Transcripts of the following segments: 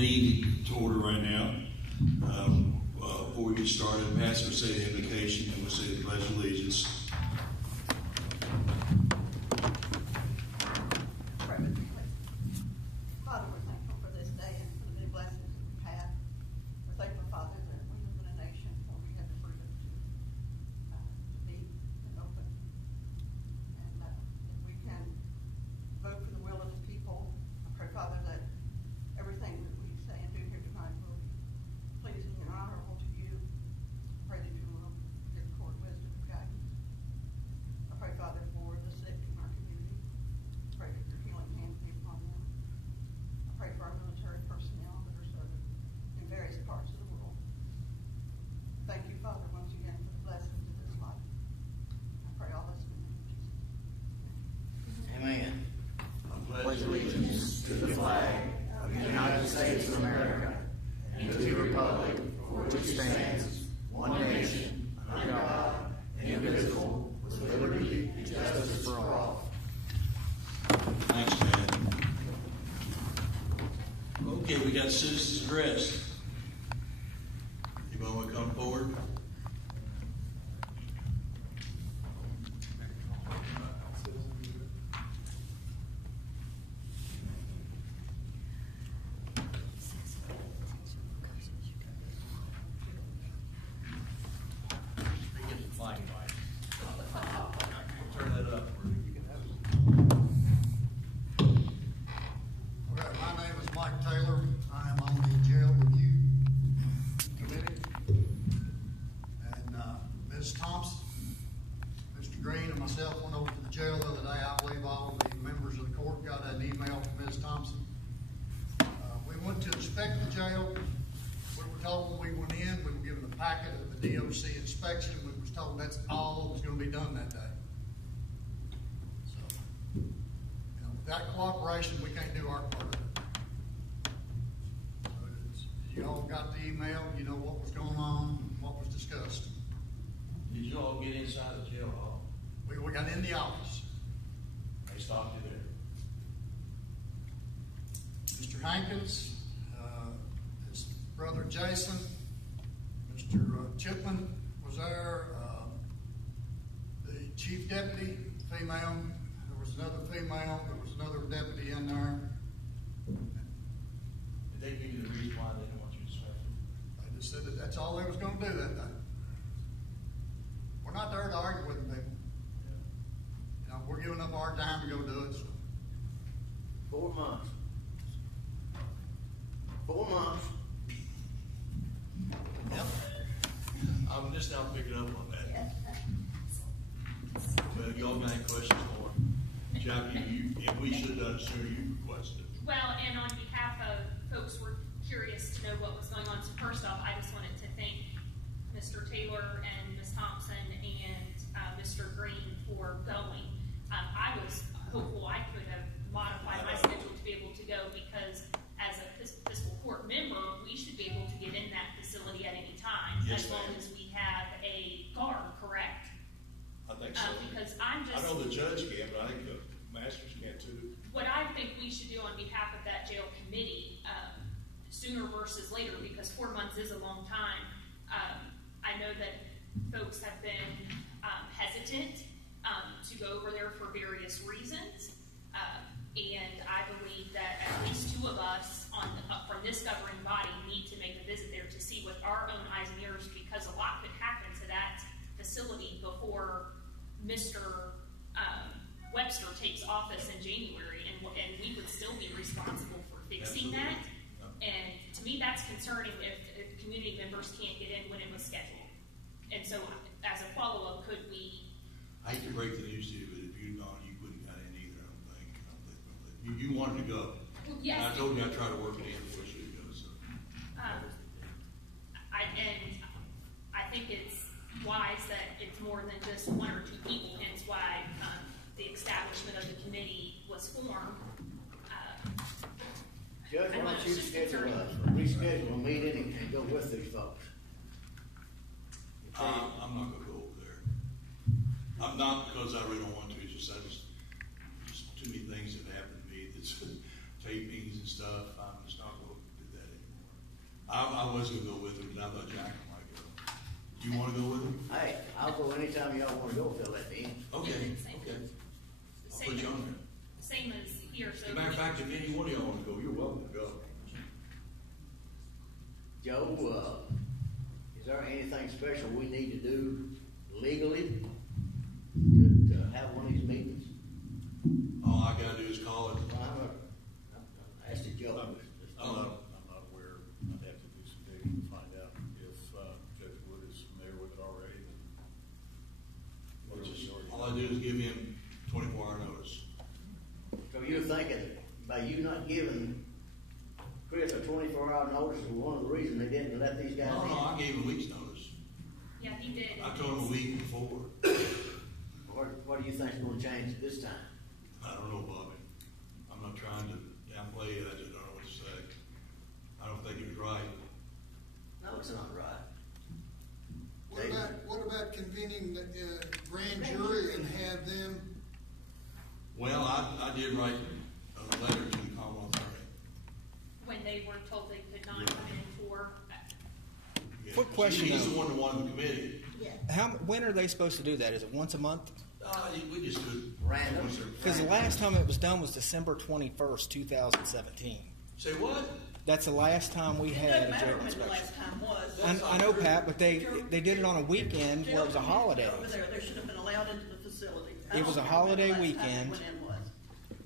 meeting to order right now. Before we get started, Pastor will say the invocation and we'll say the Pledge of Allegiance. Father, we're thankful for this day and for the many blessings that we've had. We're thankful, Father, that we live in a nation where we have the freedom to be and open, and that we can vote for the will of the people. I pray, Father, that everything that we say and do here tonight will be pleasing and honorable to you. I pray that you will give the court wisdom and guidance. I pray, Father, for the sick in our community. I pray that your healing hand be upon them. I pray for our military personnel that are serving in various parts of the world. Thank you, Father, once again for the blessings of this life. I pray all this in the name of Jesus. Amen. I Pledge allegiance to the flag of the United States of America and to the republic for which it stands, one nation, under God, indivisible, with liberty and justice for all. Thanks, man. Okay, we got citizens address. Anybody want to come forward? Turn that up. Okay, my name is Mike Taylor. I am on the jail review committee. And Ms. Thompson, Mr. Green, and myself went over to the jail the other day. I believe all the members of the court got an email from Ms. Thompson. We went to inspect the jail. We were told when we went in, we were given a packet of the DOC inspection. We was told that's all that was going to be done that day. So, without cooperation, we can't do our part of it. So you all got the email, you know what was going on, what was discussed. Did you all get inside the jail hall? We got in the office. They stopped you there. Mr. Hankins, his brother Jason, Mr. Chipman was there, the chief deputy, female, there was another female, there was another deputy in there. Did they give you the reason why they didn't want you to serve them? They just said that that's all they was going to do that day. We're not there to argue with them, people. You know, we're giving up our time to go do it. So. 4 months. 4 months. Yep. I'm just now picking up on that. But y'all got any questions for him? Jackie, if we should have done it sooner, you requested it. Well, and on behalf of folks who were curious to know what was going on, so first off, I just wanted to thank Mr. Taylor and Ms. Thompson and Mr. Green for going. I was hopeful I could have modified my schedule to be able to go because as a fiscal court member, we should be able to get in that facility at any time, Yes, as long as we have a guard, correct? I think so. Because I'm just... I know the judge can, but I think the masters can too. What I think we should do on behalf of that jail committee, sooner versus later, because 4 months is a long time. I know that folks have been hesitant to go over there for various reasons, and I believe that at least 2 of us from this governing body need to make a visit there to see with our own eyes and ears, because a lot could happen to that facility before Mr. Webster takes office in January, and we would still be responsible for fixing that. And to me, that's concerning if community members can't get in when it was scheduled. And so, as a follow-up, could we? I hate to break the news to you, but if you'd gone, you wouldn't have got in either. I don't think. You wanted to go. Well, yes. And I told you I'd try to work it in before you to go. So. I think it's wise that it's more than just 1 or 2 people, hence why the establishment of the committee was formed. Judge, why don't you reschedule a meeting and go with these folks? I'm not going to go over there. I'm not because I really don't want to. It's just too many things have happened to me. That's tapings and stuff. I'm just not going to do that I was gonna go with him, but I thought Jack might go. Do you wanna go with him? Hey, I'll go anytime y'all wanna go, Phil, at the end. Okay, Same. okay. I'll Same put you as- on Same as here, so. there. As a matter of fact, if any one of y'all wanna go, you're welcome to go. Joe, is there anything special we need to do legally to have one of these meetings? All I gotta do is call it. I asked Joe. Oh, I'm not aware. I'd have to do some digging to find out if Judge Wood is familiar with it already. all I do is give him 24-hour notice. So you're thinking by you not giving Chris a 24-hour notice was one of the reasons they didn't let these guys No, in? I gave him a week's notice. Yeah, he did. I told him a week before. What do you think's going to change this time? I don't know, Bobby. I'm not trying to downplay it. I just don't know what to say. I don't think he was right. No, it's not right. What about convening the grand jury and have them? Well, I did write a letter to the Commonwealth Attorney. When they were told they could not Yeah. come in for, Yeah, Quick question, He's the though. one that wanted the committee. Yeah. When are they supposed to do that? Is it once a month? We just do it. Random. Because the last time it was done was December 21st, 2017. Say what? That's the last time we It had doesn't a matter jail when the inspection. last time was. That's I know, Pat, but they did it on a weekend where it was a holiday, Over there, they should have been allowed into the facility. It was a I don't holiday remember the last time weekend. they went in was.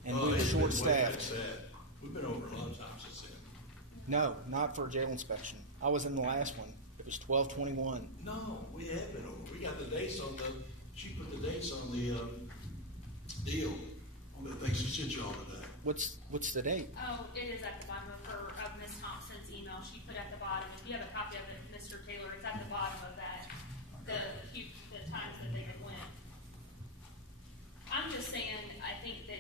and Oh, we were it's been way short-staffed. past that. We've been over a lot of times since then. No, not for a jail inspection. I was in the last one. It was 12/21. No, we have been over. We got the dates on the. She put the dates on the deal on the things she sent y'all today. What's the date? oh, it is at the bottom of Ms. Thompson's email. She put at the bottom, if you have a copy of it, Mr. Taylor, it's at the bottom of that, the times that they had went. I'm just saying, I think that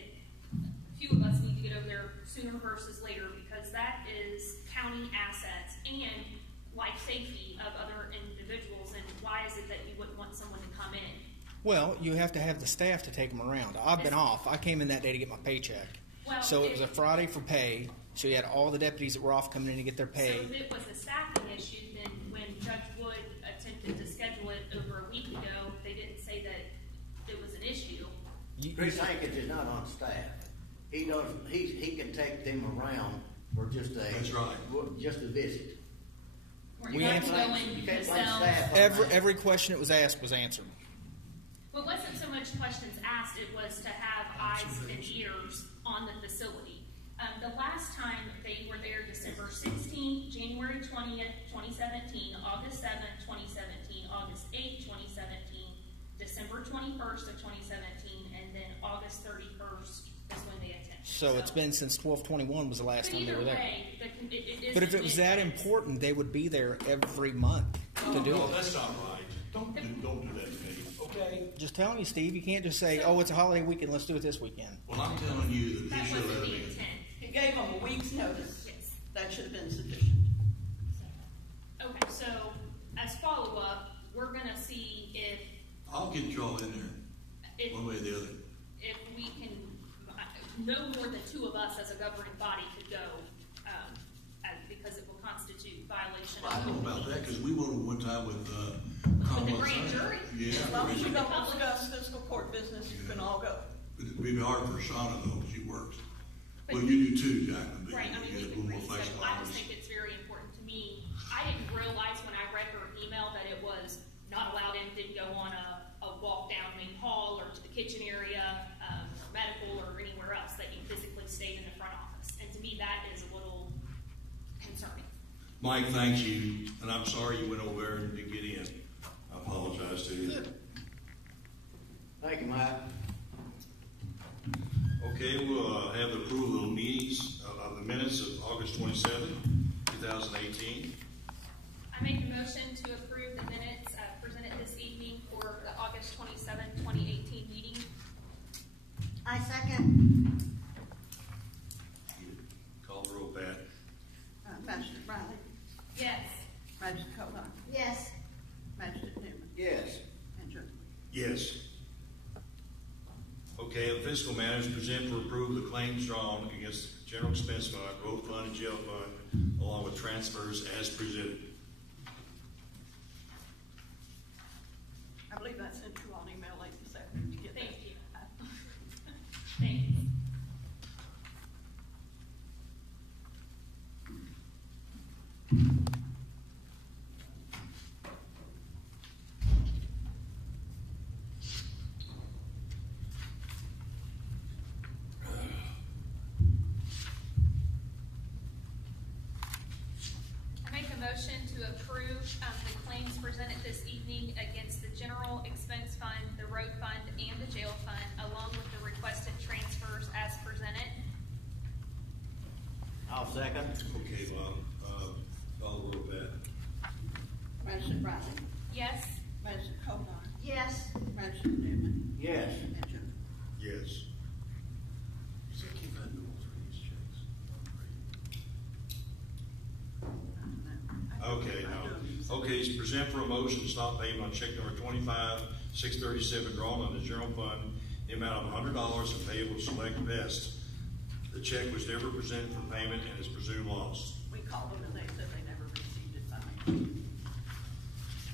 a few of us need to get over there sooner versus later, because that is county assets and life safety of other individuals, and why is it that you wouldn't want someone to come in? Well, you have to have the staff to take them around. I've been off. I came in that day to get my paycheck. Well, So it was a Friday for pay. So you had all the deputies that were off coming in to get their So pay. if it was a staffing issue, then when Judge Wood attempted to schedule it over a week ago, they didn't say that it was an issue. Chris Hankins is not on staff. He does. He can take them around for just a. That's right. Just a visit. Where We you have to answered- go You in can't blame yourself. staff on that. Every question that was asked was answered. Well, it wasn't so much questions asked, it was to have eyes and ears on the facility. The last time they were there, December 16th, January 20th, 2017, August 7th, 2017, August 8th, 2017, December 21st of 2017, and then August 31st is when they attended. So it's been since 12/21 was the last But time they either were there. way, it But if it was that admitted. important, they would be there every month to do No, it. that's not right. Don't do that to me. Okay. Just telling you, Steve, you can't just say, "Oh, it's a holiday weekend. Let's do it this weekend." Well, I'm telling you that That he should wasn't let the me. intent. He gave them a week's notice. Yes. That should have been sufficient. Okay, so as follow-up, we're gonna see I'll get y'all in there, if one way or the other. we can, no more than two of us as a governing body could go, because it will constitute violation Well, I of. don't know about that, because we went one time with, With the Commonwealth grand Attorney. jury? Yeah. As long as you grand don't jury. discuss fiscal court business, you can all go. It'd be hard for Shauna though, she works. But- Well, you do too, Jacqueline, but Right, I you mean, get we a can little more reschedule. flexible I just hours. think it's very important to me. I didn't realize when I read her email that it was not allowed in, didn't go on a walk down main hall or to the kitchen area, or medical or anywhere else, that you physically stayed in the front office. And to me, that is a little concerning. Mike, thanks you, and I'm sorry you went over there and didn't get in. I apologize to you. Thank you, Mike. Okay, we'll have the approval of meetings of the minutes of August 27, 2018. I make a motion to approve the minutes presented this evening for the August 27, 2018 meeting. I second. Call the roll, Pat. Magistrate Riley, Yes. Magistrate Covine, Yes. Magistrate Newman, Yes. and Judge Wood. Yes. Okay, fiscal matters, present for approval the claims drawn against general expense fund, road fund, and jail fund, along with transfers as presented. I believe I sent you an email late this afternoon to get that. Thank you. Thanks. Motion to approve the claims presented this evening against the general expense fund, the road fund, and the jail fund, along with the requested transfers as presented. I'll second. Okay, Bob, call the roll, Pat. Madison Riley. Yes. Madison Codon. Yes. Madison Newman. Yes. And Joe. Yes. Does that keep that normal for these checks? Okay, now, okay, present for a motion to stop payment on check number 25-637 drawn on the general fund, the amount of $100 and payable to Select Vest. The check was never presented for payment and is presumed lost. We called them and they said they never received it by mail.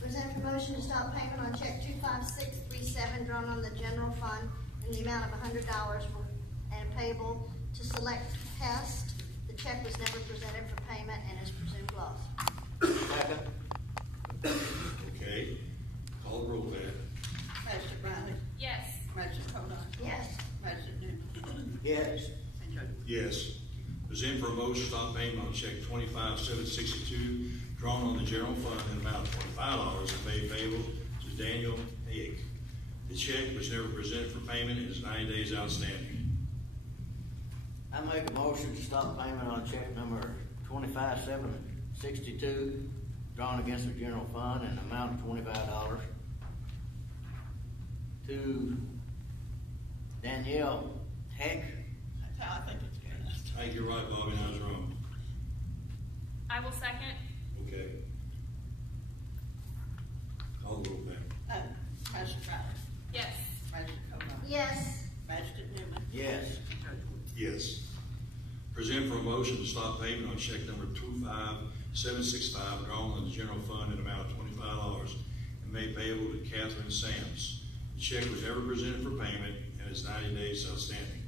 Present for motion to stop payment on check 25637 drawn on the general fund in the amount of $100 for and payable to Select Pest. The check was never presented for payment and is presumed lost. Second. Okay, call the roll, Pat. Madison Riley. Yes. Madison Codon. Yes. Madison Newman. Yes. And Joe. Yes. Present for a motion to stop payment on check 25-762 drawn on the general fund in the amount of $25 and made payable to Daniel Haig. The check was never presented for payment and is 90 days outstanding. I make a motion to stop payment on check number 25-762 drawn against the general fund in the amount of $25 to Danielle Heck. That's how I think it's going. I think you're right, Bobby, I was wrong. I will second. Okay. Call the roll, Pat. Madison Riley. Yes. Madison Codon. Yes. Madison Newman. Yes. And Joe. Yes. Present for a motion to stop payment on check number 25765 drawn on the general fund in the amount of $25 and made payable to Catherine Sams. The check was never presented for payment and is 90 days outstanding.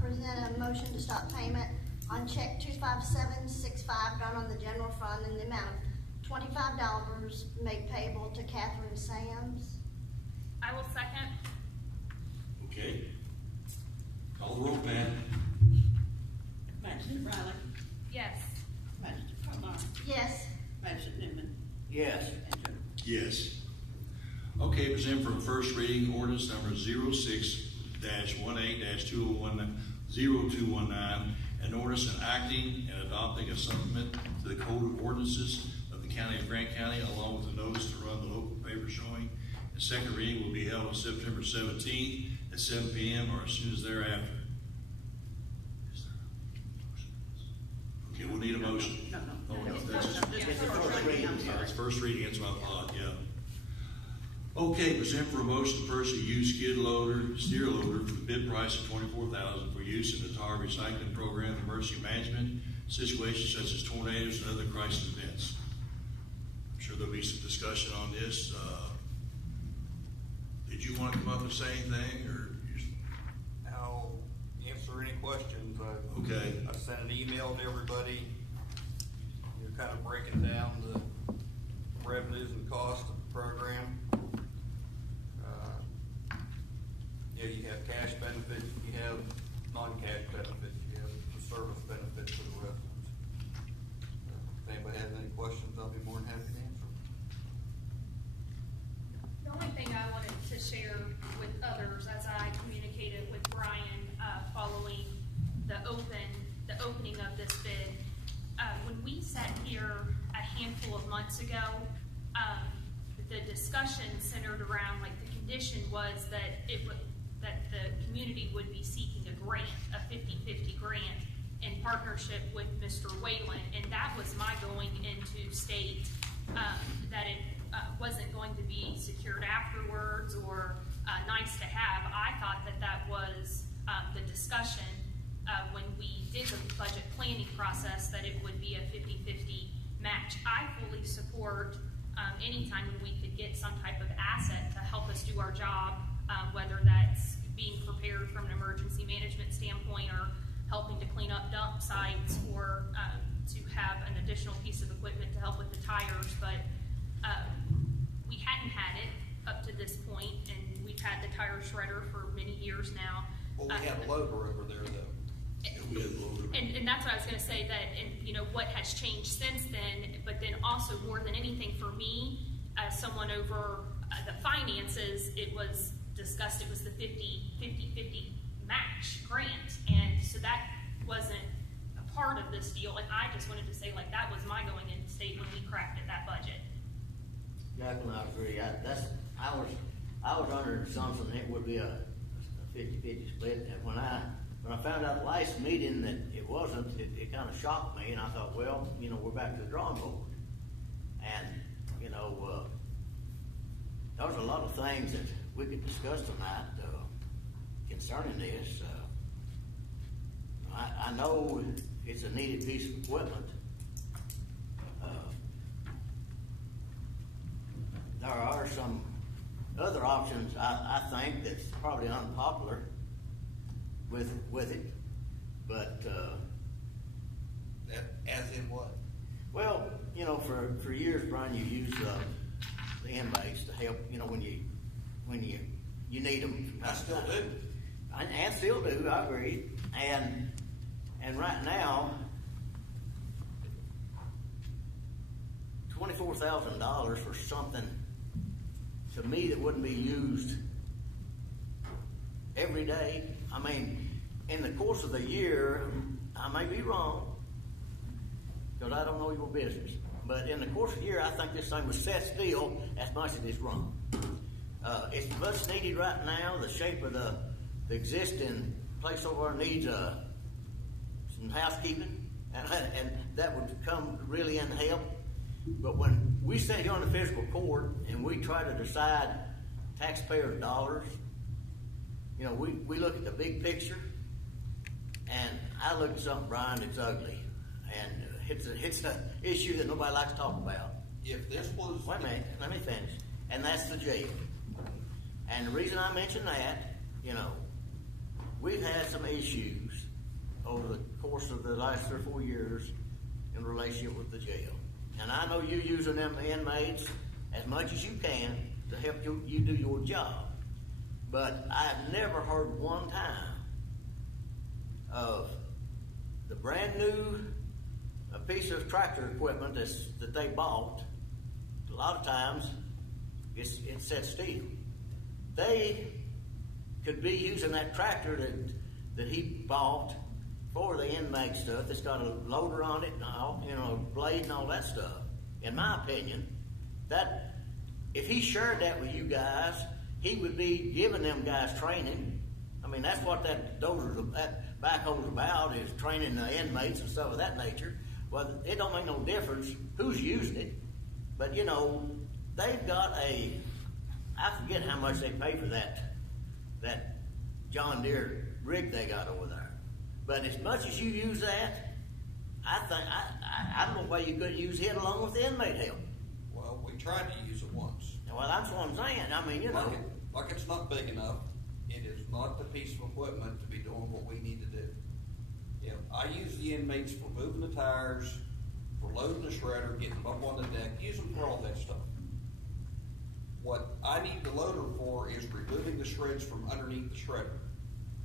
Present a motion to stop payment on check 25765 drawn on the general fund in the amount of $25 made payable to Catherine Sams. I will second. Okay. Call the roll, Pat. Madison Riley. Yes. Madison Codon. Yes. Madison Newman. Yes. And Joe. Yes. Okay, present for first reading ordinance number 06-18-201-0219, an ordinance enacting and adopting a supplement to the Code of Ordinances of the County of Grant County, along with a notice to run the local paper showing. The second reading will be held on September 17th at 7 p.m. or as soon as thereafter. Okay, we'll need a motion. No. Oh, no, that's just, This is first reading, I'm sorry. it's first reading, that's what I thought, yeah. Okay, present for a motion to purchase a used skid loader, steer loader for the bid price of $24,000 for use in the tar recycling program, emergency management, situations such as tornadoes and other crisis events. I'm sure there'll be some discussion on this. Did you want to come up and say anything, or? I'll answer any questions. Okay. I sent an email to everybody. You're kind of breaking down the revenues and costs of the program. You have cash benefits, you have non-cash benefits, you have the service benefits for the residents. If anybody has any questions, I'll be more than happy to answer. The only thing I wanted to share with others, as I communicated with Brian following the opening of this bid, when we sat here a handful of months ago, the discussion centered around, like, the condition was that that the community would be seeking a grant, a 50-50 grant in partnership with Mr. Whalen, and that was my going into state that wasn't going to be secured afterwards or nice to have. I thought that that was the discussion when we did the budget planning process, that it would be a 50-50 match. I fully support anytime when we could get some type of asset to help us do our job, whether that's being prepared from an emergency management standpoint or helping to clean up dump sites or to have an additional piece of equipment to help with the tires. But we hadn't had it up to this point, and we've had the tire shredder for many years now. Well, we had a loader over there though. And that's what I was going to say, that, and you know, what has changed since then, but then also more than anything for me, as someone over the finances, it was discussed, it was the 50-50 match grant, and so that wasn't a part of this deal, and I just wanted to say, like, that was my going in state when we crafted that budget. Jacqueline, I agree. I was under the assumption it would be a 50-50 split, and when I found out last meeting that it wasn't, it kind of shocked me, and I thought, well, you know, we're back to the drawing board. And, you know, there's a lot of things that we could discuss tonight concerning this. I know it's a needed piece of equipment. There are some other options, I think, that's probably unpopular with it, but As in what? well, you know, for years, Brian, you use the inmates to help. You know, when you need them. I still do. And still do. I agree. And right now, $24,000 for something to me that wouldn't be used every day. I mean, in the course of the year, I may be wrong, because I don't know your business. But in the course of the year, I think this thing was set still as much as it's wrong. It's much needed right now. The shape of the existing place over there needs some housekeeping, and that would come really in help. But when we sit here on the fiscal court and we try to decide taxpayers' dollars, you know, we look at the big picture, and I look at something, Brian, that's ugly, and it's an issue that nobody likes to talk about. If this was... Wait a minute, let me finish. And that's the jail. And the reason I mention that, you know, we've had some issues over the course of the last 3 or 4 years in relationship with the jail. And I know you're using them inmates as much as you can to help you do your job. But I've never heard one time of the brand new piece of tractor equipment that they bought. A lot of times it's set still. They could be using that tractor that he bought for the inmate stuff. It's got a loader on it, and all, you know, blade and all that stuff. In my opinion, that if he shared that with you guys, he would be giving them guys training. I mean, that's what that backhoe's about, is training the inmates and stuff of that nature. Well, it don't make no difference who's using it, but you know, they've got I forget how much they pay for that John Deere rig they got over there. But as much as you use that, I think I don't know why you couldn't use it along with the inmate help. Well, we tried to use it once. Well, that's what I'm saying. I mean, you know. Like it's not big enough. It is not the piece of equipment to be doing what we need to do. Yeah, I use the inmates for moving the tires, for loading the shredder, getting them up on the deck, use them for all that stuff. What I need the loader for is removing the shreds from underneath the shredder.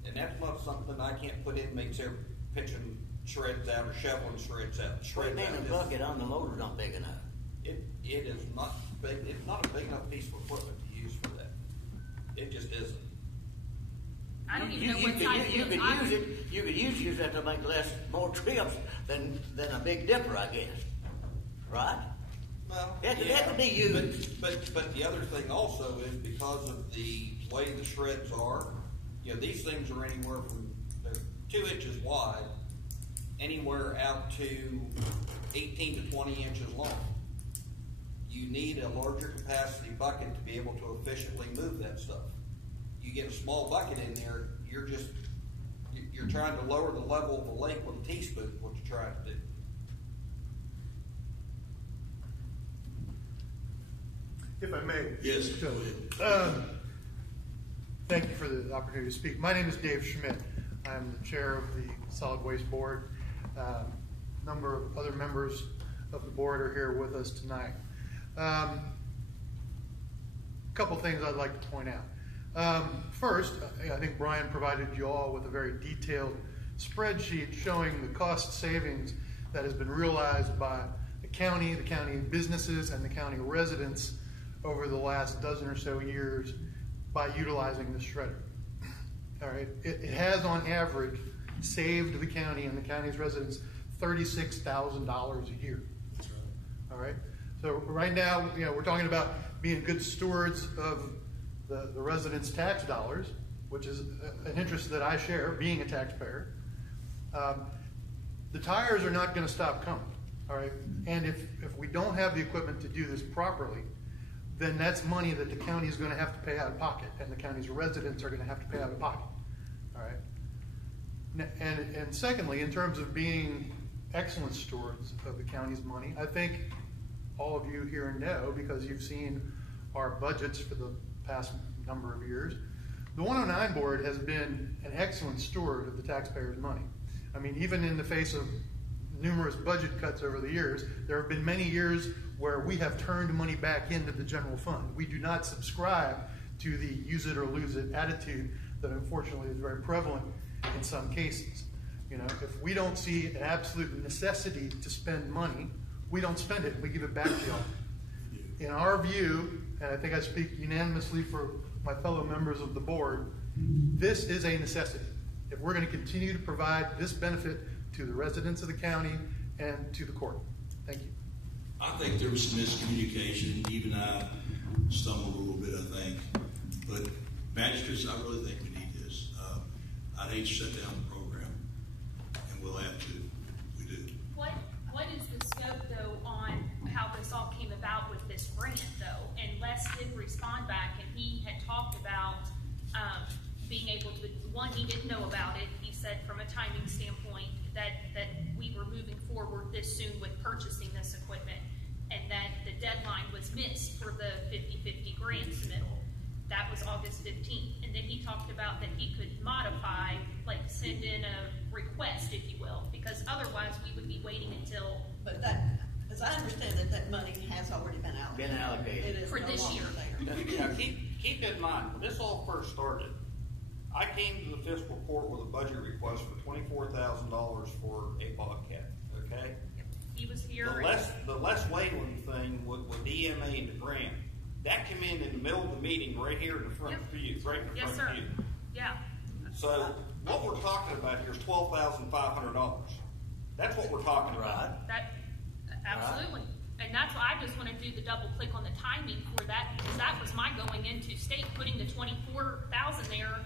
And that's not something I can't put inmates there pitching shreds out or shoveling shreds out. Shreds out. The bucket on the loader's not big enough. It is not big. It's not a big enough piece of equipment to use for that. It just isn't. I don't even know what size you could use it. You could use it to make more trips than a Big Dipper, I guess. Right? Well, it could be used. But the other thing also is because of the way the shreds are. You know, these things are anywhere from, they're 2 inches wide, anywhere out to 18 to 20 inches long. you need a larger capacity bucket to be able to efficiently move that stuff. You get a small bucket in there, you're trying to lower the level of the lake with a teaspoon, what you're trying to do. If I may. Yes, go ahead. Thank you for the opportunity to speak. My name is Dave Schmidt. I'm the chair of the Solid Waste Board. A number of other members of the board are here with us tonight. A couple things I'd like to point out. First, I think Brian provided you all with a very detailed spreadsheet showing the cost savings that has been realized by the county businesses, and the county residents over the last dozen or so years by utilizing the shredder. All right, it has on average saved the county and the county's residents $36,000 a year. That's right. All right, so right now, we're talking about being good stewards of the residents' tax dollars, which is an interest that I share, being a taxpayer. The tires are not going to stop coming. All right, and if we don't have the equipment to do this properly, then that's money that the county is going to have to pay out of pocket, and the county's residents are going to have to pay out of pocket. All right. And secondly, in terms of being excellent stewards of the county's money, I think all of you here know, because you've seen our budgets for the past number of years, the 109 board has been an excellent steward of the taxpayers' money. I mean, even in the face of numerous budget cuts over the years, there have been many years where we have turned money back into the general fund. We do not subscribe to the use it or lose it attitude that unfortunately is very prevalent in some cases. If we don't see an absolute necessity to spend money, we don't spend it. We give it back to y'all. In our view, and I think I speak unanimously for my fellow members of the board, this is a necessity. If we're going to continue to provide this benefit to the residents of the county and to the court. Thank you. I think there was some miscommunication. Even I stumbled a little bit, I think. But magistrates, I really think we need this. I'd hate to shut down the program, and we'll have to. We do. What is the scope, though, on how this all came about with this grant, though? And Les did respond back, and he had talked about being able to, one, he didn't know about it. He said from a timing standpoint that we were moving forward this soon with purchasing this equipment, and that the deadline was missed for the 50/50 grant submittal. That was August 15th. And then he talked about that he could modify, like send in a request, if you will, because otherwise we would be waiting until. But that, as I understand it, that money has already been allocated. Been allocated. It is For no this longer year. there. Now, keep in mind, when this all first started, I came to the fiscal court with a budget request for $24,000 for a Bobcat, okay? He was here. The Les Wayland thing with EMA and the grant, that came in the middle of the meeting right here in the front for you, right in Yes, front sir. of you. Yeah. So what we're talking about here is $12,500. That's what we're talking about. That absolutely. And that's why I just want to do the double click on the timing for that, because that was my going into state, putting the 24,000 there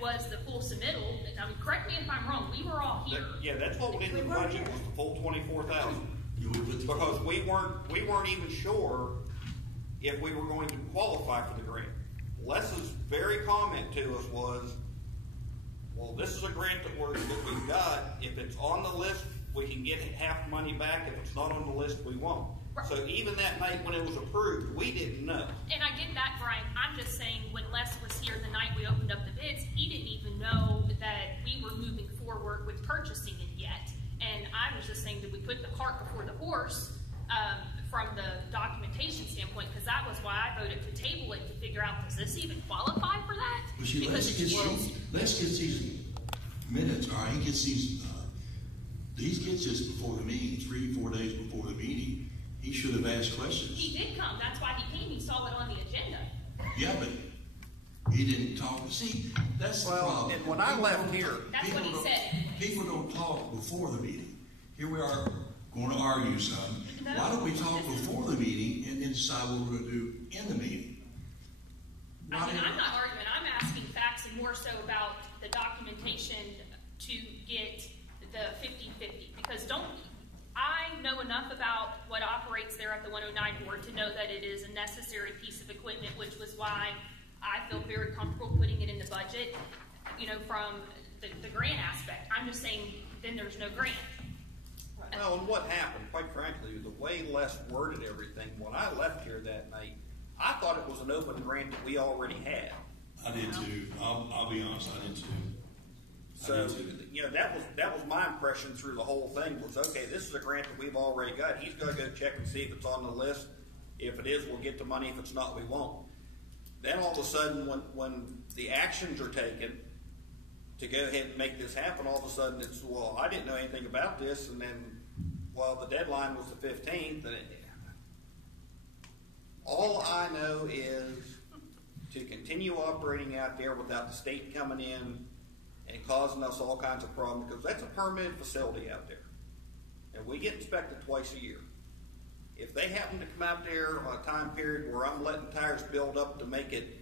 was the full submittal. I mean, correct me if I'm wrong. We were all here. Yeah, that's what was in the budget, was the full 24,000. Because we weren't even sure if we were going to qualify for the grant. Les's very comment to us was, well, this is a grant that we've got. If it's on the list, we can get half money back. If it's not on the list, we won't. Right. So even that night when it was approved, we didn't know. And I get that, Brian. I'm just saying when Les was here the night we opened up the bids, he didn't even know that we were moving forward with purchasing it yet. And I was just saying that we put the cart before the horse from the documentation standpoint, because that was why I voted to table it, to figure out, does this even qualify for that? Well, see, let's get these minutes, all right? He gets this before the meeting, 3-4 days before the meeting. He should have asked questions. He did come. That's why he came. He saw it on the agenda. Yeah, but he didn't talk. See, that's the problem. And when I left here, That's what he said. People don't talk before the meeting. Here we are going to argue some. No. Why don't we talk before the meeting and then decide what we're going to do in the meeting? I mean, I'm not arguing. I'm asking facts and more so about the documentation to get the 50/50. Because I know enough about what operates there at the 109 board to know that it is a necessary piece of equipment, which was why I feel very comfortable putting it in the budget, you know, from the grant aspect. I'm just saying then there's no grant. Well, and what happened, quite frankly, the way Les worded everything, when I left here that night, I thought it was an open grant that we already had. I did too. I'll be honest, I did too. So, you know, that was my impression through the whole thing was, okay, this is a grant that we've already got. He's got to go check and see if it's on the list. If it is, we'll get the money. If it's not, we won't. Then all of a sudden, when the actions are taken to go ahead and make this happen, all of a sudden it's, well, I didn't know anything about this, and then, well, the deadline was the 15th, and all I know is to continue operating out there without the state coming in and causing us all kinds of problems, because that's a permitted facility out there. And we get inspected twice a year. If they happen to come out there on a time period where I'm letting tires build up to make it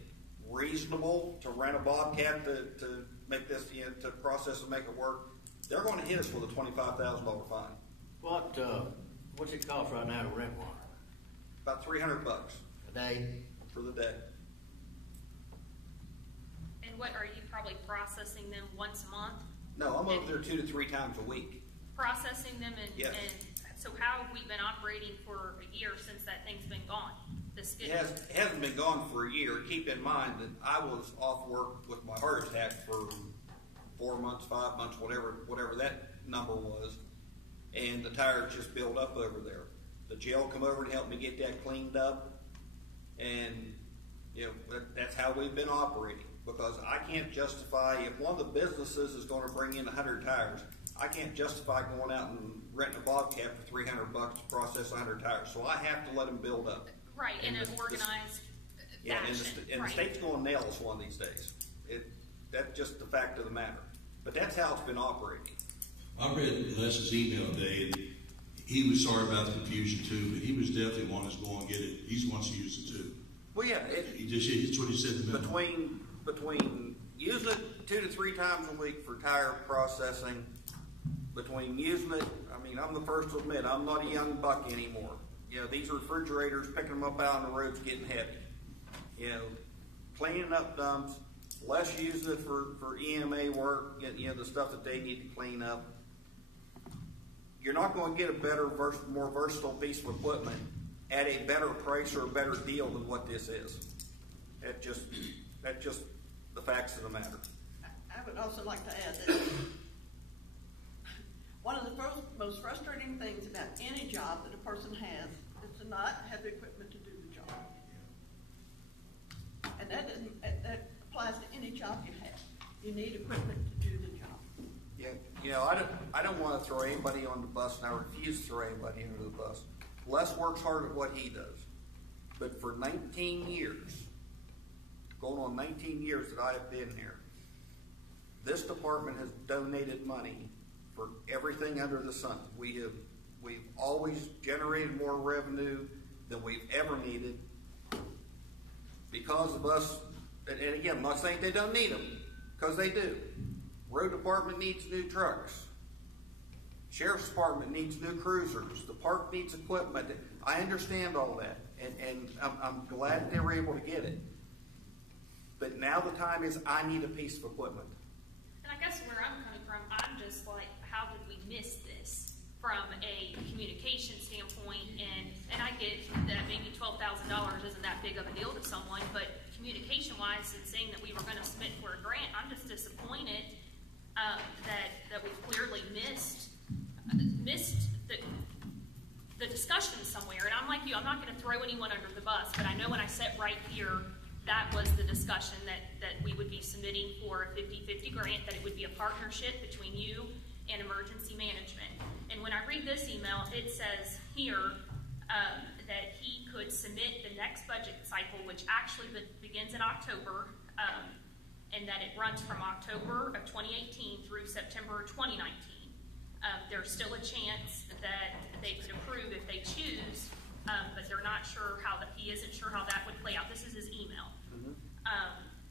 reasonable to rent a Bobcat to make this, you know, to process and make it work, they're going to hit us with a $25,000 fine. What's it cost right now to rent one? About $300 A day? for the day. And what, are you probably processing them once a month? No, I'm over there 2 to 3 times a week. Processing them and, Yes. and so how have we been operating for a year since that thing's been gone? It hasn't been gone for a year. Keep in mind that I was off work with my heart attack for 4 months, 5 months, whatever that number was, and the tires just built up over there. The jail come over and helped me get that cleaned up, and you know that's how we've been operating. Because I can't justify, if one of the businesses is going to bring in 100 tires, I can't justify going out and renting a Bobcat for $300 to process 100 tires. So I have to let them build up. Right, in an organized Yeah, fashion. and the state's going to nail us one of these days. That's just the fact of the matter. But that's how it's been operating. I read Les's email today, and he was sorry about the confusion too, but he was definitely one that's going to get it. He wants to use it too. Well, yeah, It's what he said in the memo. Between using it 2 to 3 times a week for tire processing, between using it, I mean, I'm the first to admit, I'm not a young buck anymore. You know, these refrigerators, picking them up out on the road's getting heavy. You know, cleaning up dumps, less using it for EMA work, you know, the stuff that they need to clean up. You're not going to get a better, more versatile piece of equipment at a better price or a better deal than what this is. That's just the facts of the matter. I would also like to add that one of the most frustrating things about any job that a person has is to not have the equipment to do the job. And that applies to any job you have. You need equipment to do the job. Yeah, you know, I don't want to throw anybody on the bus, and I refuse to throw anybody under the bus. Les works hard at what he does, but for 19 years, going on 19 years that I have been here, this department has donated money for everything under the sun. We've always generated more revenue than we've ever needed because of us. And again, I'm not saying they don't need them, because they do. Road department needs new trucks. Sheriff's department needs new cruisers. The park needs equipment. I understand all that, and I'm glad they were able to get it. But now the time is, I need a piece of equipment. And I guess where I'm coming from, I'm just like, how did we miss this from a communication standpoint? And I get that maybe $12,000 isn't that big of a deal to someone, but communication-wise and saying that we were going to submit for a grant, I'm just disappointed that we've clearly missed the discussion somewhere. And I'm like you, I'm not going to throw anyone under the bus, but I know when I sat right here, that was the discussion that we would be submitting for a 50-50 grant, that it would be a partnership between you and emergency management. And when I read this email, it says here that he could submit the next budget cycle, which actually begins in October, and that it runs from October of 2018 through September 2019. There's still a chance that they could approve if they choose, but they're not sure he isn't sure how that would play out. This is his email. Mm-hmm.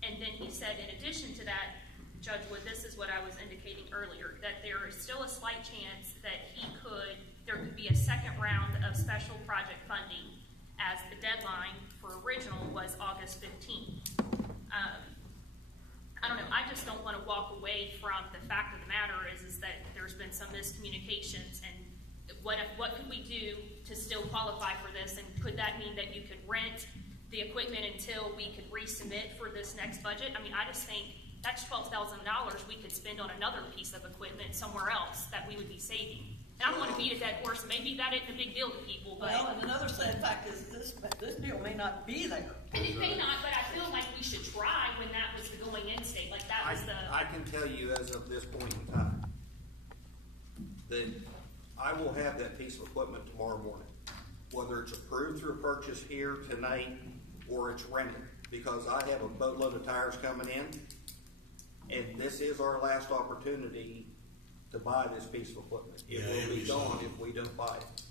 And then he said, in addition to that, Judge Wood, this is what I was indicating earlier, that there is still a slight chance that there could be a second round of special project funding, as the deadline for original was August 15th. I don't know, I just don't want to walk away from the fact of the matter is that there's been some miscommunications, and what could we do to still qualify for this, and could that mean that you could rent the equipment until we could resubmit for this next budget? I mean, I just think that's $12,000 we could spend on another piece of equipment somewhere else that we would be saving. And I don't want to beat a dead horse. Maybe that isn't a big deal to people, but Well, and another sad fact is this deal may not be there. and it may not. But I feel like we should try when that was the going in state. Like that was the. I can tell you as of this point in time that I will have that piece of equipment tomorrow morning, whether it's approved through a purchase here tonight or it's rented, because I have a boatload of tires coming in, and this is our last opportunity to buy this piece of equipment. It will be gone if we don't buy it.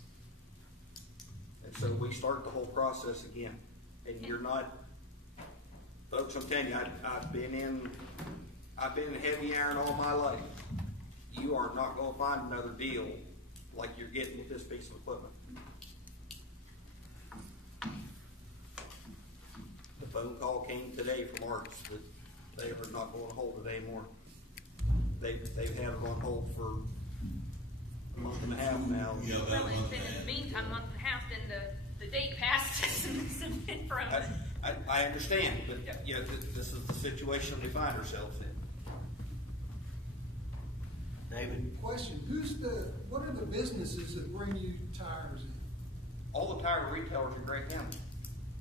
And so we start the whole process again. And you're not, folks, I'm telling you, I've been in heavy iron all my life. You are not going to find another deal like you're getting with this piece of equipment. The phone call came today from Arts that they are not going to hold it anymore. They've had it on hold for a month and a half now. Yeah, Well, that and month then and a in half. the meantime, month and a half, then the date passed from. I understand, but yeah, this is the situation we find ourselves in. David? Question, what are the businesses that bring you tires in? All the tire retailers in Gray County.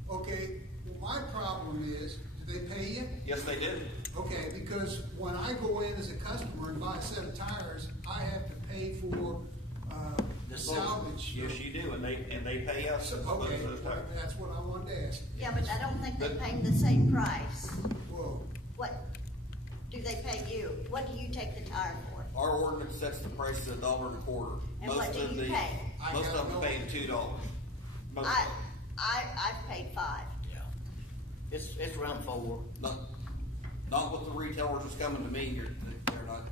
Okay, well, my problem is, do they pay you? Yes, they do. Okay, because when I go in as a customer and buy a set of tires, I have to pay for the salvage. Yes, you do, and they pay us to dispose Okay, of those tires. that's what I wanted to ask. Yeah, but I don't think they pay the same price. Whoa. What do they pay you? What do you take the tire for? Our ordinance sets the price at $1.25. And what do you pay? Most of them pay $2. Most of them. I've paid $5. Yeah. It's around 4. Not with the retailers that's coming to me.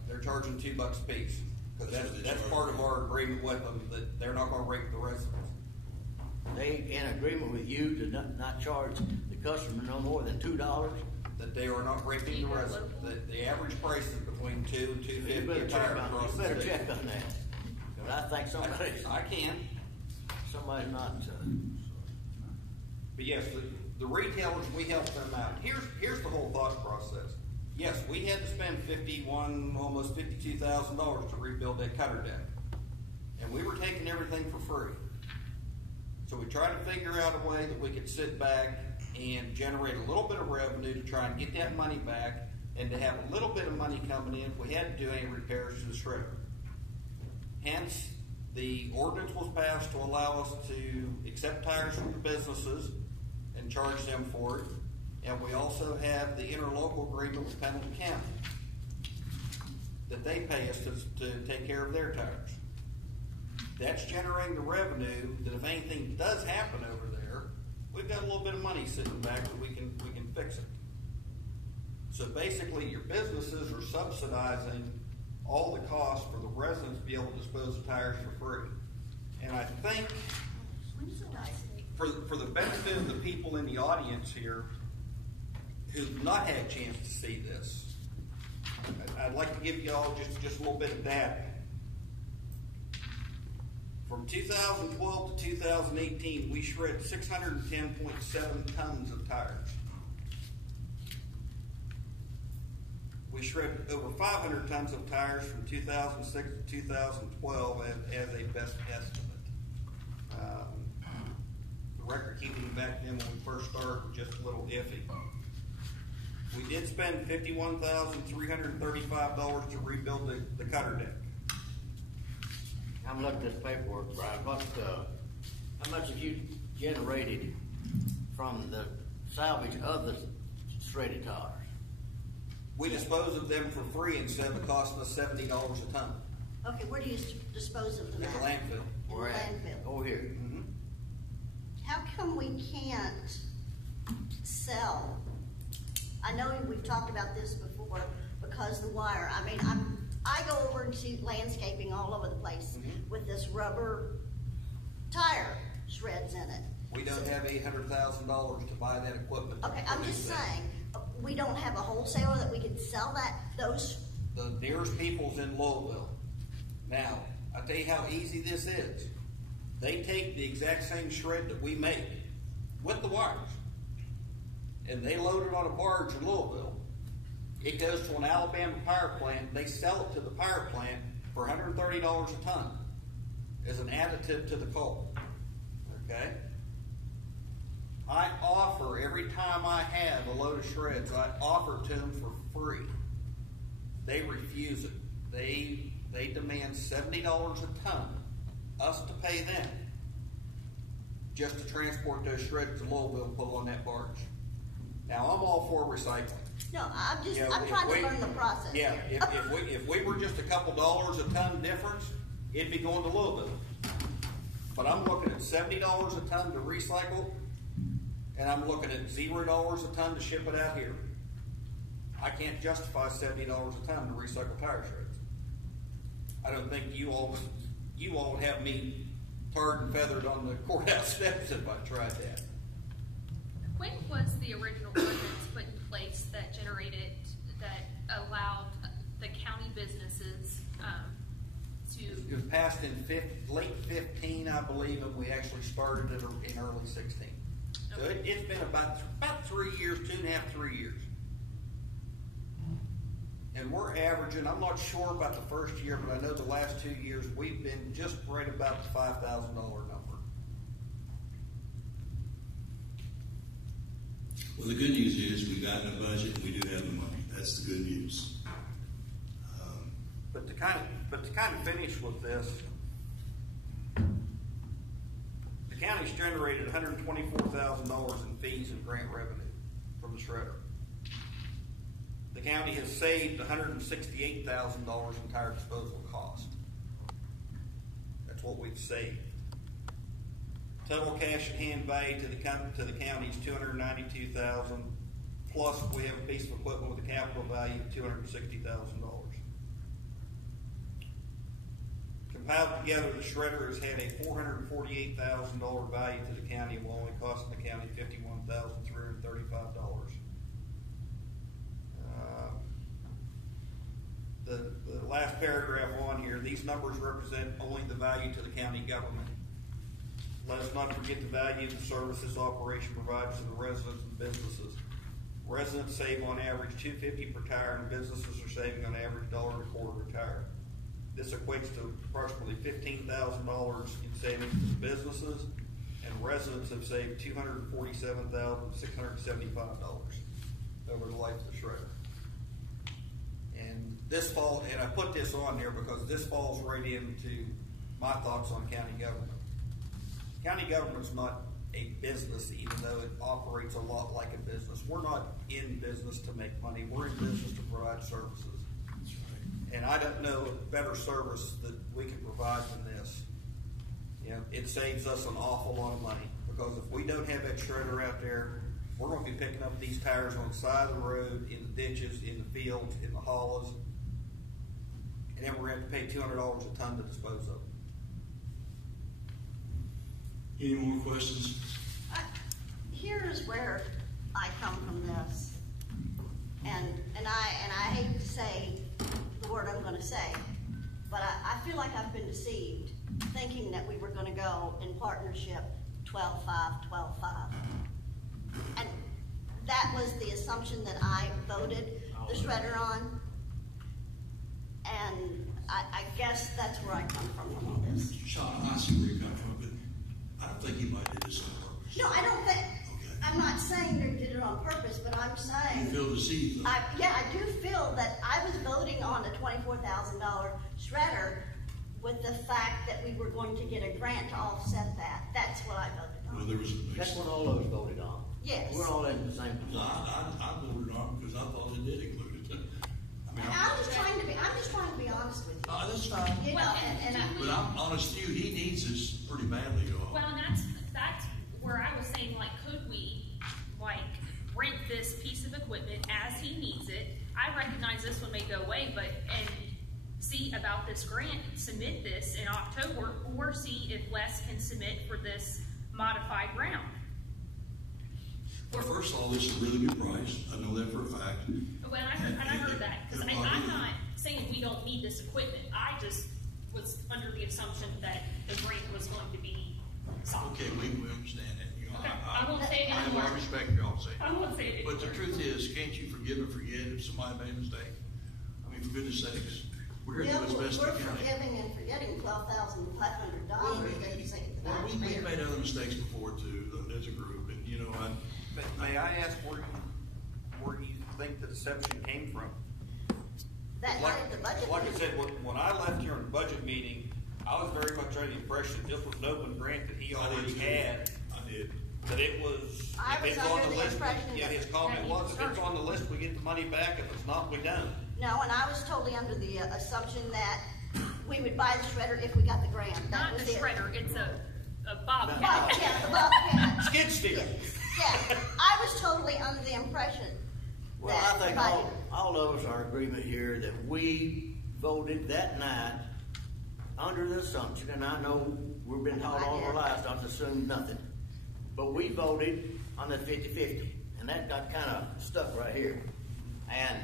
They're charging $2 a piece. Because that's part of our agreement with them, that they're not going to rake the residents. They in agreement with you to not charge the customer no more than $2? That they are not raking the residents. The average price is between $2 and $2.50 a tire across the state. Check on that. But I think somebody's not. But yes, the retailers, we help them out. Here's the whole thought process. Yes, we had to spend almost $52,000 to rebuild that cutter deck, and we were taking everything for free. So we tried to figure out a way that we could sit back and generate a little bit of revenue to try and get that money back, and to have a little bit of money coming in if we had to do any repairs to the shredder. Hence, the ordinance was passed to allow us to accept tires from the businesses and charge them for it. And we also have the interlocal agreement with Pendleton County that they pay us to take care of their tires. That's generating the revenue that if anything does happen over there, we've got a little bit of money sitting back that we can fix it. So basically, your businesses are subsidizing all the costs for the residents to be able to dispose of tires for free. And I think for the benefit of the people in the audience here who've not had a chance to see this, I'd like to give you all just a little bit of data. From 2012 to 2018, we shred 610.7 tons of tires. We shred over 500 tons of tires from 2006 to 2012 as a best estimate. The record keeping back then when we first started was just a little iffy. We did spend $51,335 to rebuild the cutter deck. I'm looking at this paperwork, Brian. How much have you generated from the salvage of the shredded tires? We dispose of them for free instead of costing us $70 a ton. Okay, where do you dispose of them At the landfill. In the landfill. Over here. Mm-hmm. How come we can't sell? I know we've talked about this before because the wire. I mean, I go over and see landscaping all over the place with this rubber tire shreds in it. We don't have $800,000 to buy that equipment. Okay, I'm just saying, we don't have a wholesaler that we could sell those. The nearest people's in Louisville. Now, I'll tell you how easy this is. They take the exact same shred that we make with the wires, and they load it on a barge in Louisville. It goes to an Alabama power plant. They sell it to the power plant for $130 a ton as an additive to the coal. Okay? I offer, every time I have a load of shreds, I offer to them for free. They refuse it. They demand $70 a ton, us to pay them, just to transport those shreds to Louisville and put on that barge. Now, I'm all for recycling. No, I'm trying to learn the process. Yeah, if we were just a couple dollars a ton difference, it'd be going to Louisville. But I'm looking at $70 a ton to recycle, and I'm looking at $0 a ton to ship it out here. I can't justify $70 a ton to recycle tire shreds. I don't think you all would have me tarred and feathered on the courthouse steps if I tried that. When was the original ordinance put in place that allowed the county businesses to? It was passed in late 15, I believe, and we actually started it in early 16. So it's been about 3 years, 2.5, 3 years. And we're averaging, I'm not sure about the first year, but I know the last 2 years we've been just right about the $5,000 number. Well, the good news is we got in a budget and we do have the money. That's the good news. But to kind of finish with this, the county's generated $124,000 in fees and grant revenue from the shredder. The county has saved $168,000 in tire disposal cost. That's what we've saved. Total cash in hand value to the county is $292,000. Plus, we have a piece of equipment with a capital value of $260,000. Compiled together, the shredder has had a $448,000 value to the county, while only costing the county $51,335. The last paragraph on here, these numbers represent only the value to the county government. Let us not forget the value the services operation provides to the residents and businesses. Residents save on average $2.50 per tire, and businesses are saving on average $1.25 per tire. This equates to approximately $15,000 in savings to the businesses, and residents have saved $247,675 over the life of the shredder. And I put this on there because this falls right into my thoughts on county government. County government's not a business, even though it operates a lot like a business. We're not in business to make money. We're in business to provide services. That's right. And I don't know a better service that we can provide than this. You know, it saves us an awful lot of money, because if we don't have that shredder out there, we're going to be picking up these tires on the side of the road, in the ditches, in the fields, in the hollows, and then we're going to have to pay $200 a ton to dispose of them. Any more questions? Here's where I come from this, and I hate to say the word I'm going to say, but I feel like I've been deceived, thinking that we were going to go in partnership 12-5, 12-5. And that was the assumption that I voted the shredder on. And I guess that's where I come from on all this. Sean, I see where you come from, but I don't think you might do this on purpose. No, I don't think. Okay. I'm not saying they did it on purpose, but I'm saying. You feel deceived, though. Yeah, I do feel that I was voting on a $24,000 shredder with the fact that we were going to get a grant to offset that. That's what I voted on. Well, there was That's what all of us voted on. Yes. We're all in the same position. I voted on because I thought it did include it. I mean, I'm just trying to be honest with you. That's fine. You know, But I'm honest with you, he needs this pretty badly, y'all. Well, and that's where I was saying, like, could we, like, rent this piece of equipment as he needs it? I recognize this one may go away, and about this grant, submit this in October, or see if Les can submit for this modified round. Well, first of all, this is a really good price. I know that for a fact. Well, I heard that, because I'm not saying we don't need this equipment. I just was under the assumption that the grant was going to be solved. Okay, we understand that. You know, Okay, I won't say it I anymore. respect y'all saying. I won't say it But the anymore. truth is, can't you forgive and forget if somebody made a mistake? I mean, for goodness sakes, we're here to do as best We're we can. forgiving and forgetting $12,500 that you say to the Well, we taxpayer. made other mistakes before too, as a group, and you know, But may I ask where you think the deception came from? That night at the budget. Like I said, when I left here in the budget meeting, I was very much under the impression this was an open grant that he already had. I did. That it was. I if was it's under on the list, impression yeah, that- his comment was, if it's on the list, we get the money back. If it's not, we don't. No, and I was totally under the assumption that we would buy the shredder if we got the grant. That Not was the it. shredder, it's a bobcat. Bobcat, the Bobcat. Skid steer. Yeah, I was totally under the impression Well, that. I think all of us are in agreement here that we voted that night under the assumption, and I know we've been taught all our lives not to assume nothing, but we voted on the 50-50, and that got kind of stuck right here. And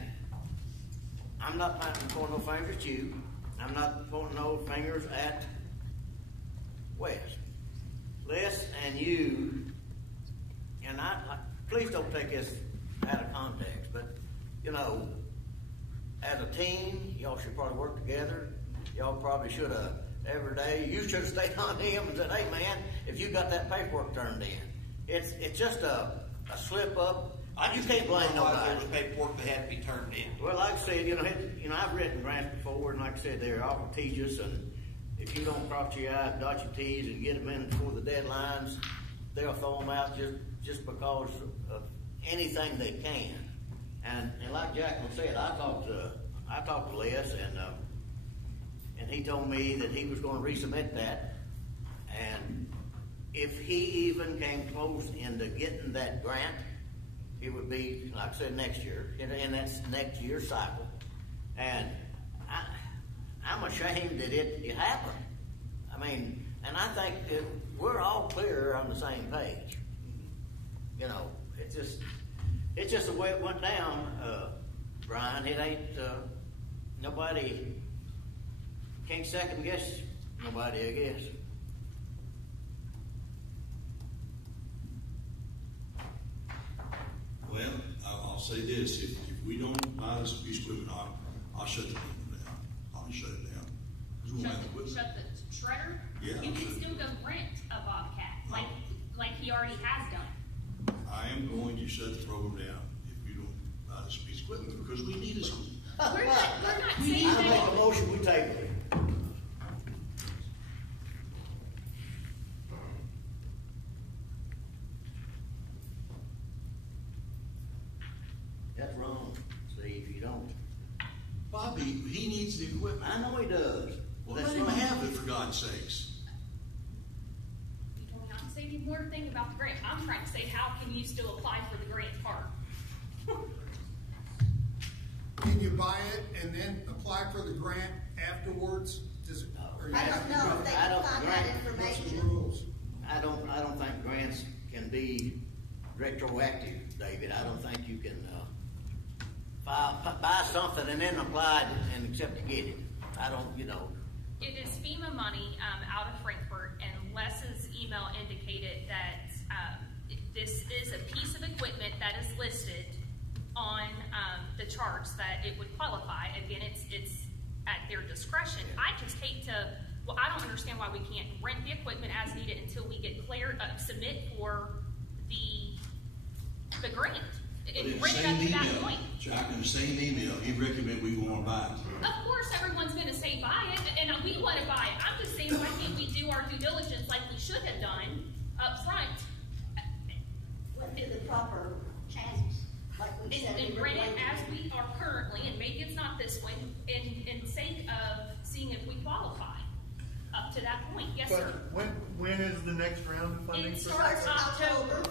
I'm not pointing no fingers at you. I'm not pointing no fingers at Wes. Les and you, and please don't take this out of context, but, you know, as a team, y'all should probably work together. Y'all probably should have, every day, you should have stayed on him and said, hey man, if you got that paperwork turned in. It's just a slip up. You can't blame nobody. There was paperwork that had to be turned in. Well, like I said, you know, I've written grants before, and like I said, they're all tedious, and if you don't cross your I's, dot your T's, and get them in before the deadlines, they'll throw them out just because of anything they can. And like Jacqueline said, I talked to Les, and he told me that he was going to resubmit that, and if he even came close into getting that grant, it would be, like I said, next year, and that's next year's cycle. And I'm ashamed that it happened. I mean, and I think that we're all clear on the same page. You know, it's just the way it went down, Brian. It ain't, nobody can't second guess nobody, I guess. Well, I'll say this, if we don't buy this piece of equipment, I'll shut the thing down. I'll shut it down. 'Cause we'll have to quit. Shut the shredder? Yeah, You can shut- still go rent a bobcat, like he already has done. I am going to shut the program down if you don't buy this piece of equipment, because we need this. We're not saying I make a that. motion, we table it. That's wrong, Steve, you don't. Bobby, he needs the equipment. I know he does. Well, That's let him wrong. have it, for God's sakes. You told me not to say any more thing about the grant. I'm trying to say, how can you still apply for the grant part? Can you buy it and then apply for the grant afterwards? Does it, or you I have don't to know do if they it? I don't can find grant- that What's the information. rules? I don't think grants can be retroactive, David. I don't think you can buy something and then apply it and accept to get it. I don't, you know. It is FEMA money out of Frankfurt, and Les's email indicated that this is a piece of equipment that is listed on the charts that it would qualify. Again, it's at their discretion. I just hate to. Well, I don't understand why we can't rent the equipment as needed until we get submit for the grant. But in the Bring it up same to that email, point. Jack, in the same email, he recommended we go on buy it. Of course, everyone's going to say buy it, and we want to buy it. I'm just saying, why can't we do our due diligence like we should have done up front? Went through the proper channels, like we said. And we were rent it going as we are currently, and maybe it's not this one, in sake of seeing if we qualify up to that point. Yes, But sir. when is the next round of funding? It for- starts October.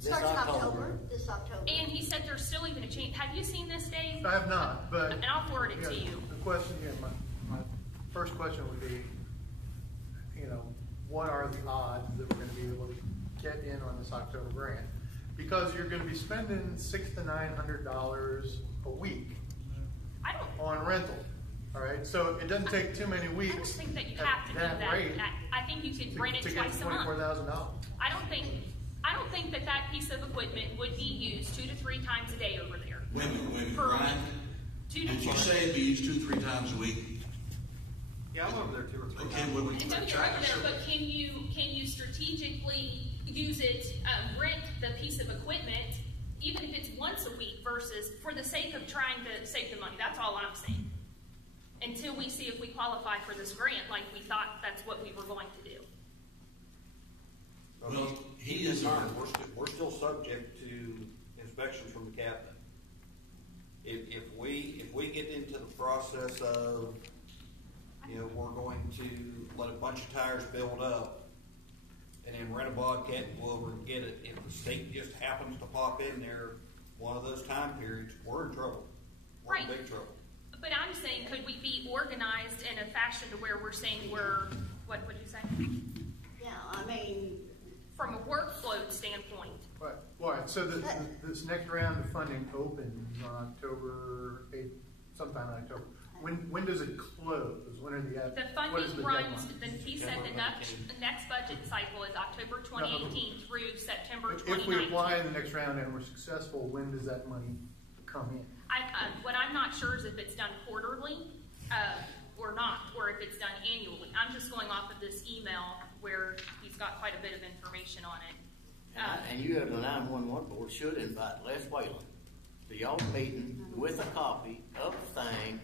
Starts in October, this October. And he said there's still even a chance. Have you seen this, Dave? I have not, but. And I'll forward it yeah, to you. The question, yeah, my first question would be, what are the odds that we're going to be able to get in on this October grant? Because you're going to be spending $600 to $900 a week on rental. All right, so it doesn't take too many weeks. I don't think that you have to do that. Rate I think you can rent it twice a month. $24,000. I don't think that piece of equipment would be used 2 to 3 times a day over there. Wait a minute, Per Brian. week. Did you say it'd be used 2 or 3 times a week? Yeah, I'm over there 2 or 3 Okay, times. well, And don't get over there, but can you strategically use it, rent the piece of equipment, even if it's once a week versus for the sake of trying to save the money? That's all I'm saying. Until we see if we qualify for this grant like we thought that's what we were going to do. Well, he Keep is in our, mind, we're still subject to inspections from the cabinet. If we get into the process of, we're going to let a bunch of tires build up and then rent a Bobcat and go over and get it, if the state just happens to pop in there one of those time periods, we're in trouble. We're in big trouble. But I'm saying, could we be organized in a fashion to where we're saying what would you say? Yeah, I mean, From a workload standpoint. Right. So this next round of funding opens on October 8th, sometime in October. When does it close? When are the The what is funding the runs, deadline? he said the next budget cycle is October 2018 through September If 2019. we apply in the next round and we're successful, when does that money come in? What I'm not sure is if it's done quarterly or not, or if it's done annually. I'm just going off of this email where he's got quite a bit of information on it. And you have the 911 board should invite Les Whalen to y'all's meeting with a copy of the thing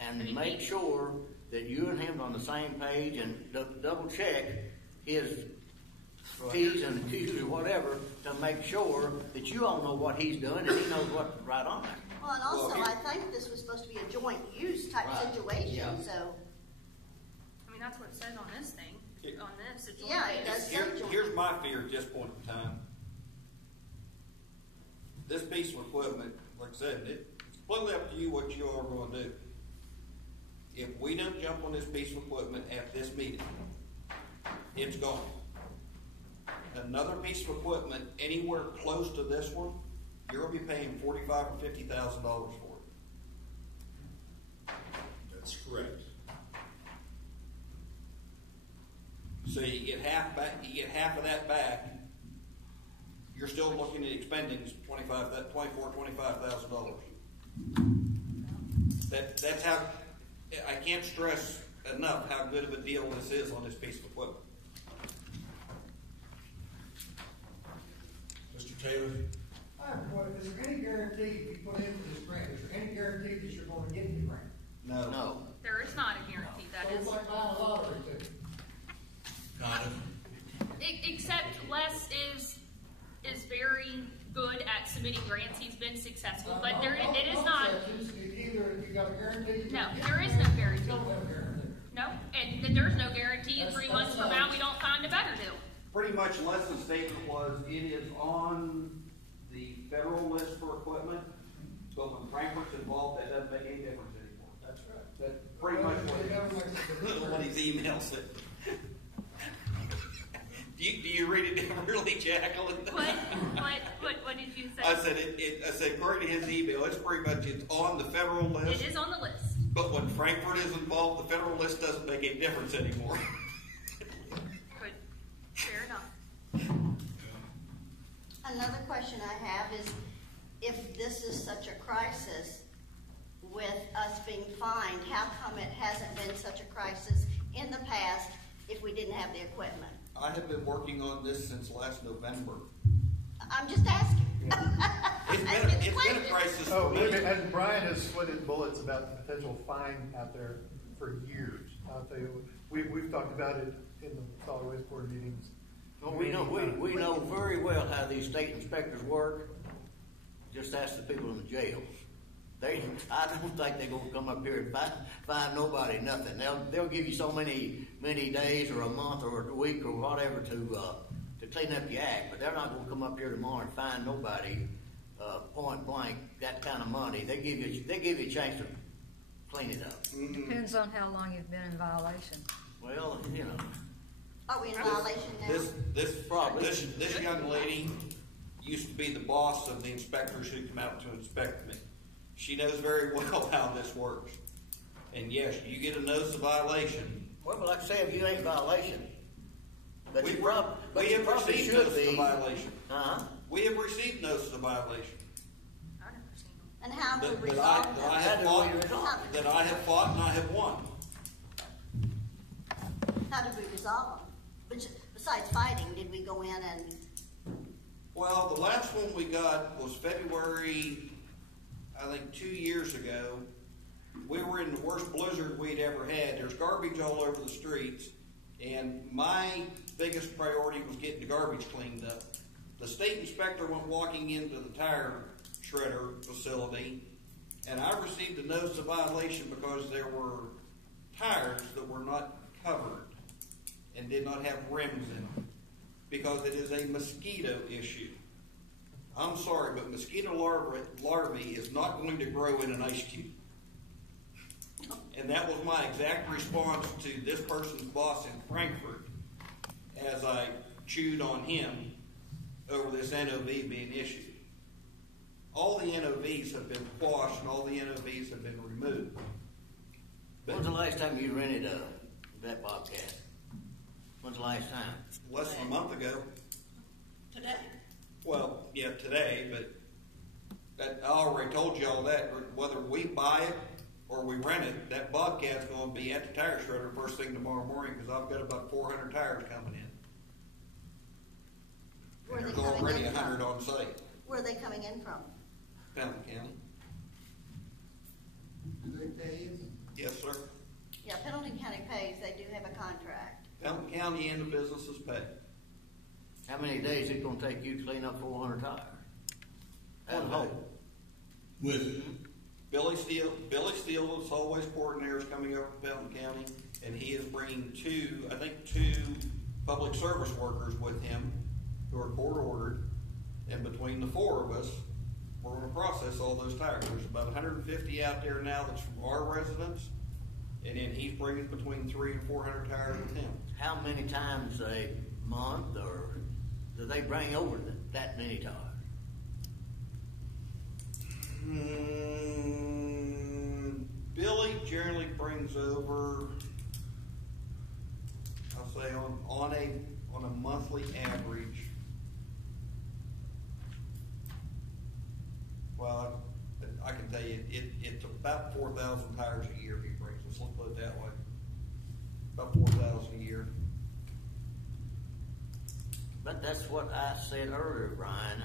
and make sure that you and him are on the same page and double check his P's and Q's or whatever to make sure that you all know what he's doing and he knows what's right on there. well, and also I think this was supposed to be a joint use type situation, Yeah. so. I mean, that's what it says on this thing, on this. It's Yeah, it does say joint. Here's my fear at this point in time. This piece of equipment, like I said, it's completely up to you what you are going to do. If we don't jump on this piece of equipment at this meeting, it's gone. Another piece of equipment anywhere close to this one, you're going to be paying $45,000 or $50,000 for it. that's correct. So you get half back. You get half of that back. You're still looking at expending $25,000. That's how. I can't stress enough how good of a deal this is on this piece of equipment. Mr. Taylor? I have a question. Is there any guarantee if you put in for this grant, is there any guarantee that you're going to get the grant? No. There is not a guarantee. That So is. it's like buying a lottery too. Kind of. Except Les is very good at submitting grants. He's been successful, but it is not. Either you got a guarantee. No, there is no guarantee. You don't have a guarantee. No, and there's no guarantee in 3 months from now we don't find a better deal. Pretty much, Leslie's statement was it is on the federal list for equipment, but when Frankfurt's involved, that doesn't make any difference anymore. That's right. That's pretty much what his email said. Do you read it really, Jacqueline? What did you say? I said according to his email, it's on the federal list. It is on the list. But when Frankfurt is involved, the federal list doesn't make any difference anymore. But fair enough. Another question I have is, if this is such a crisis with us being fined, how come it hasn't been such a crisis in the past if we didn't have the equipment? I have been working on this since last November. I'm just asking. It's been a crisis for me. And Brian has sweated bullets about the potential fine out there for years. I'll tell you, we've talked about it in the solid waste board meetings. Well, we know very well how these state inspectors work. Just ask the people in the jails. I don't think they're going to come up here and find nobody nothing. They'll give you so many days or a month or a week or whatever to clean up your act, but they're not going to come up here tomorrow and find nobody point blank that kind of money. They give you a chance to clean it up. Depends on how long you've been in violation. Well, you know, Are we in violation now? This young lady used to be the boss of the inspectors who come out to inspect me. She knows very well how this works. And yes, you get a notice of violation. well, but like I say, if you ain't in violation, but We you, have probably received should notice be. of violation. Uh-huh. We have received notice of violation. I've never seen them. And how do That, we that resolve I that? have How do fought, we resolve that I have fought and I have won. How did we resolve them? Besides fighting, did we go in and, Well, the last one we got was February, I think 2 years ago. We were in the worst blizzard we'd ever had. There's garbage all over the streets, and my biggest priority was getting the garbage cleaned up. The state inspector went walking into the tire shredder facility, and I received a notice of violation because there were tires that were not covered and did not have rims in them, because it is a mosquito issue. I'm sorry, but mosquito larvae is not going to grow in an ice cube. And that was my exact response to this person's boss in Frankfurt as I chewed on him over this NOV being issued. All the NOVs have been quashed and all the NOVs have been removed. When's the last time you rented that Bobcat? When's the last time? Less than a month ago. today? Well, yeah, today, but that, I already told y'all that whether we buy it or we rent it, that Bobcat's going to be at the tire shredder first thing tomorrow morning because I've got about 400 tires coming in. Where are And they there's coming already in 100 from? on site. Where are they coming in from? Fountain County. Do they pay you? Yes, sir. Yeah, Pendleton County pays, they do have a contract. Fountain County and the businesses pay. How many days is it gonna take you to clean up 400 tires? As a One whole? day. With, Billy Steele of Solway Sport and Air is coming over from Fountain County, and he is bringing two public service workers with him who are court ordered, and between the four of us, we're going to process all those tires. There's about 150 out there now that's from our residents, and then he's bringing between 300 and 400 tires with him. How many times a month, or do they bring over that many tires? Billy generally brings over, I'll say on a monthly average. Well, I can tell you, it's about 4,000 tires a year he brings. Let's put it that way. About 4,000 a year. But that's what I said earlier, Brian.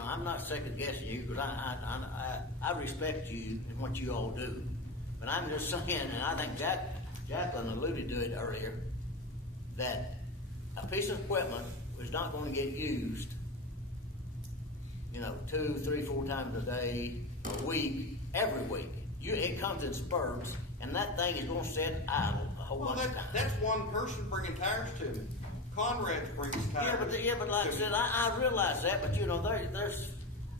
I'm not second guessing you because I respect you and what you all do. But I'm just saying, and I think Jacqueline alluded to it earlier, that a piece of equipment was not going to get used, 2, 3, 4 times a day, a week, every week. It comes in spurts, and that thing is going to sit idle a whole bunch of times. That's one person bringing tires to me. Conrad brings tires. But like I said, I realize that, but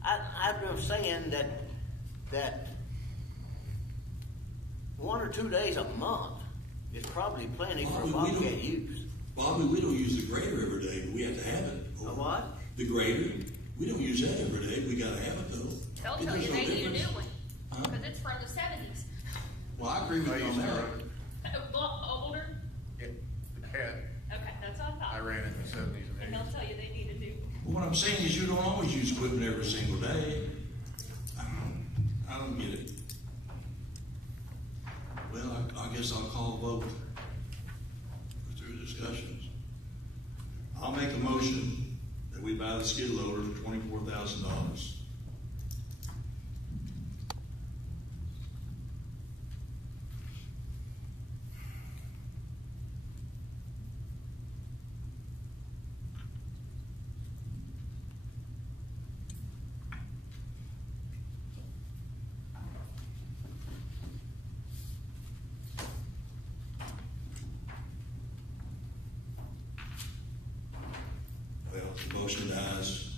I've been saying that 1 or 2 days a month is probably plenty for a Bobcat use. Bobby, we don't use the grader every day, but we have to have it. A what? The grader. We don't use that every day. We gotta have it though. They'll tell There's you no they need a difference. new one, Huh? because it's from the 70s. Well, I agree with you on that. Older? Yeah, the cat, Okay, that's what I thought. I ran it in the 70s and And 80s. they'll tell you they need a new one. Well, what I'm saying is you don't always use equipment every single day. I don't get it. Well, I guess I'll call a vote through discussions. I'll make a motion that we buy the skid loader for $24,000. Well, the motion dies.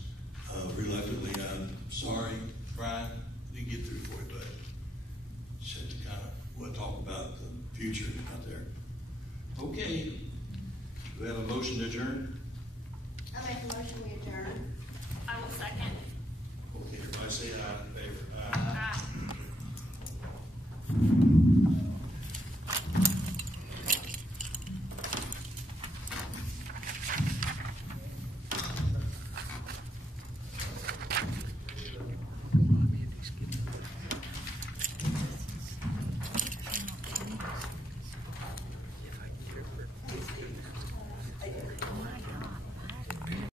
Reluctantly, I'm sorry, Brian, didn't get through for you, but just had to kind of, what about the future out there. Okay, do we have a motion to adjourn? I make a motion we adjourn. I will second. Okay, everybody say aye in favor.